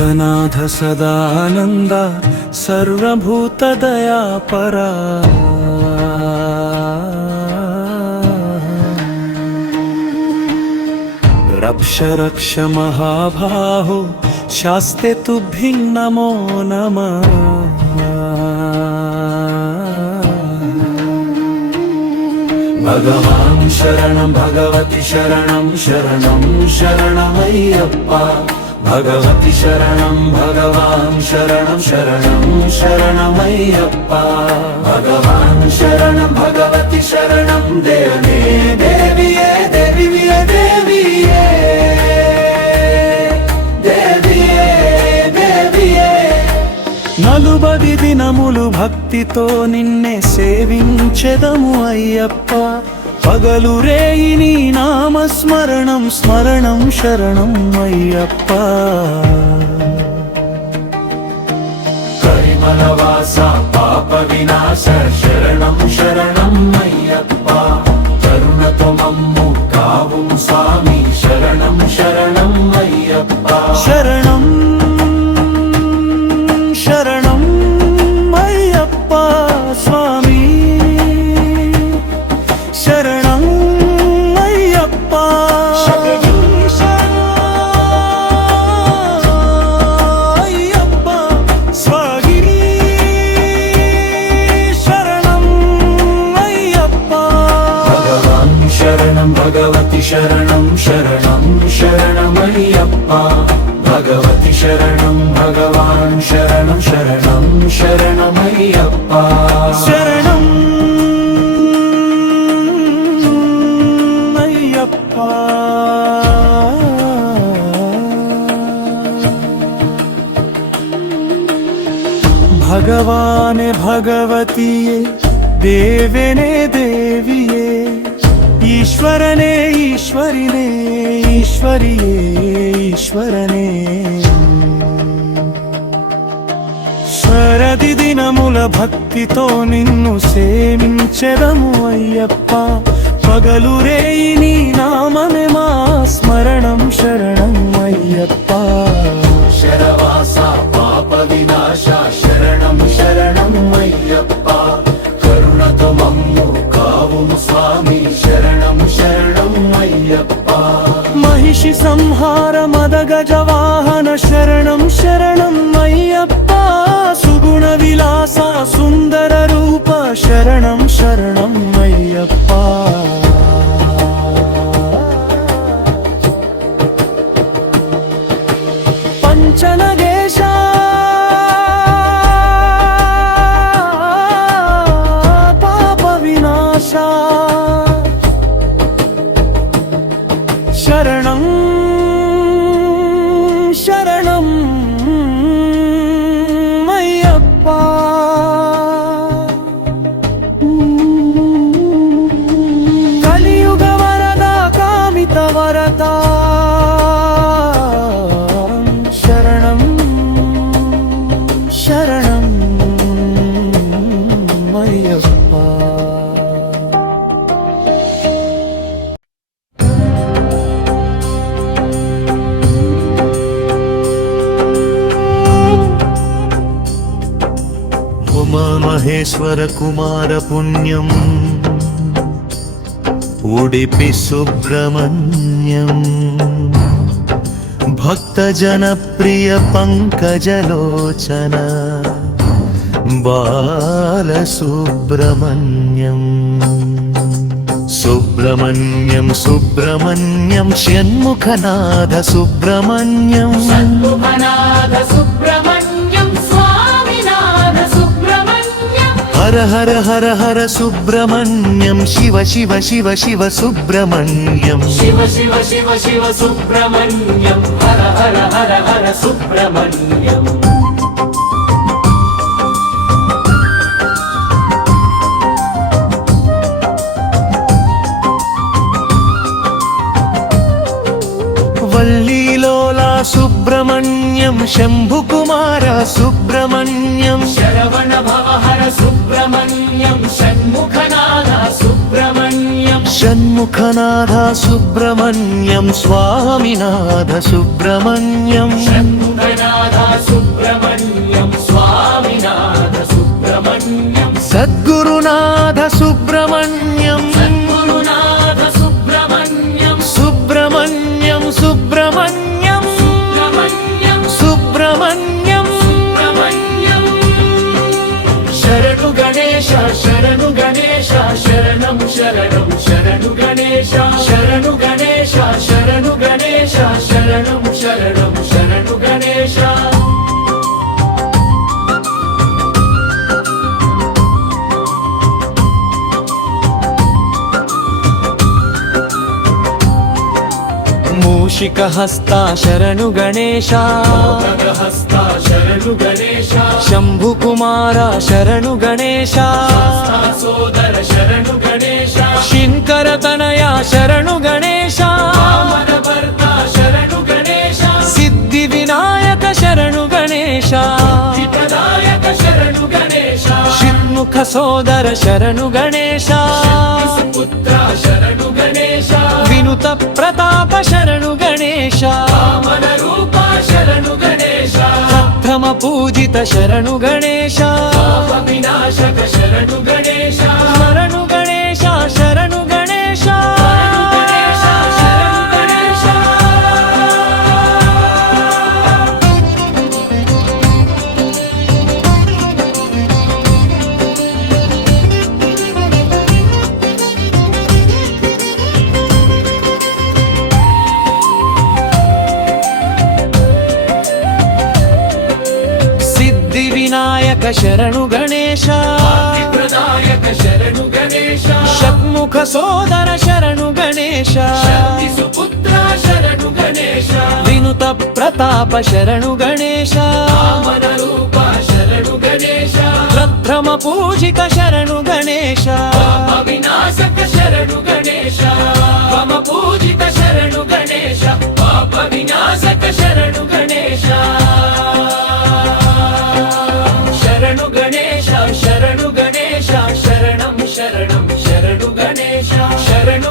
भूतनाथ सदानन्द सर्वभूतदयापरा रक्ष रक्ष महाबाहो शास्ते तुभ्यं नमो नमः। भगवान् शरणं भगवति शरणं शरणं शरणमय्यप्पा। भगवति शरणं भगवान् शरणं शरणं शरणमय्यप्पा। भगवान् शरणं भगवति शरणं देवने देविये देविये देविये देविये देविये। నలుబది దినములు భక్తితో నిన్నే సేవించెదము అయ్యప్ప। పగలు రేయి నీ నామస్మరణం స్మరణం శరణం అయ్యప్ప। కరిమలవాస పాప వినాశ శరణం శరణం అయ్యప్ప। కరుణతో మమ్ము కావు స్వామి శరణం శరణం అయ్యప్ప। శరణం శరణం అయ్యప్ప స్వామి శరణం అయ్యప్ప। అయ్యప్ప స్వామి శరణం అయ్యప్ప। భగవాన్ శరణం భగవతి శరణం శరణం శరణమయ్యప్ప। భగవతి శరణం భగవాన్ శరణం శరణం శరణమయ్యప్ప। శరణం అయ్యప్ప। భగవానే భగవతియే దేవనే దేవియే ఈశ్వరనే ఈశ్వరినే ఈశ్వరియే ఈశ్వరనే। శరది దినముల భక్తితో నిన్ను సేవించెదము అయ్యప్ప। పగలు రేయి నీ నామమే మా స్మరణం శరణం అయ్యప్ప। శరవాస పాప వినాశ శరణం శరణం అయ్యప్ప। కరుణతో మమ్ము కావు స్వామి శరణం శరణం అయ్యప్ప। మహిషి సంహార మద గజ వాహన శరణం శరణం అయ్యప్ప। సుగుణ విలాస సుందర రూప శరణం శరణం అయ్యప్ప। పంచనగేశ పాప వినాశ శరణం శరణం అయ్యప్ప। కలియుగ వరద కామిత వరద శరణం శరణం అయ్యప్ప। మహేశ్వర కుమార పుణ్యం ఉడిపి సుబ్రహ్మణ్యం భక్త జన ప్రియ పంకజలోచన బాల సుబ్రహ్మణ్యం। సుబ్రహ్మణ్యం సుబ్రహ్మణ్యం షణ్ముఖనాథ సుబ్రహ్మణ్యం షణ్ముఖనాథ సుబ్రహ్మణ్యం స్వామినాథ సుబ్రహ్మణ్యం। హర హర హర హర సుబ్రహ్మణ్యం శివ శివ శివ శివ సుబ్రహ్మణ్యం శివ శివ శివ శివ సుబ్రహ్మణ్యం హర హర హర హర సుబ్రహ్మణ్యం। వల్లీలోలా సుబ్రహ్మణ్యం శంభుకుమార సుబ్రహ్మణ్యం శరవణ భవహర సుబ్రహ్మణ్యం షణ్ముఖనాథ సుబ్రహ్మణ్యం షణ్ముఖనాథ సుబ్రహ్మణ్యం స్వామినాథ సుబ్రహ్మణ్యం షణ్ముఖనాథ సుబ్రహ్మణ్యం స్వామినాథ సుబ్రహ్మణ్యం సద్గురునాథ సుబ్రహ్మణ్యం సద్గురునాథ సుబ్రహ్మణ్యం సుబ్రహ్మణ్యం సుబ్రహ్మణ్యం సుబ్రహ్మణ్యం సుబ్రహ్మణ్యం సుబ్రహ్మణ్యం శరణు గణేశ శరణు గణేశ శరణం శరణం శరణు గణేశ శరణు గణేశ శరణు గణేశ శరణం శరణం శరణు గణేశ మూషికహస్త శరణు గణేశ హస్త శరణు గణేశ శంభుకుమార శరణు గణేశ సోదర శరణు గణేశ శంకర తనయ శరణు గణేశ వామన భర్త శరణు గణేశ సిద్ధి వినాయక శరణు గణేశ ప్రదాయక శరణు గణేశ షణ్ముఖ సోదర శరణు గణేశ పుత్ర శరణు గణేశ వినుత ప్రతాప శరణు గణేశ వామన రూప శరణు గణేశ ప్రథమ పూజిత శరణు గణేశ పాప వినాశక శరణు గణేశ శరణు గణేశ శరణు గణేశ గణేశ శరణు గణేశ సిద్ధి వినాయక శరణు గణేశ ప్రదాయక శరణు గణేశ షణ్ముఖ సోదర శరణు గణేశ శక్తి సుపుత్ర శరణు గణేశ వినుత ప్రతాప శరణు గణేశ వామన రూప శరణు గణేశ ప్రథమ పూజిక శరణు గణేశ పాప వినాశక శరణు గణేశ మమ పూజిత శరణు గణేశ పాప వినాశక శరణు గణేశ శరణు గణేశ శరణు గణేశ శరణం శరణం శరణు గణేశ శరణు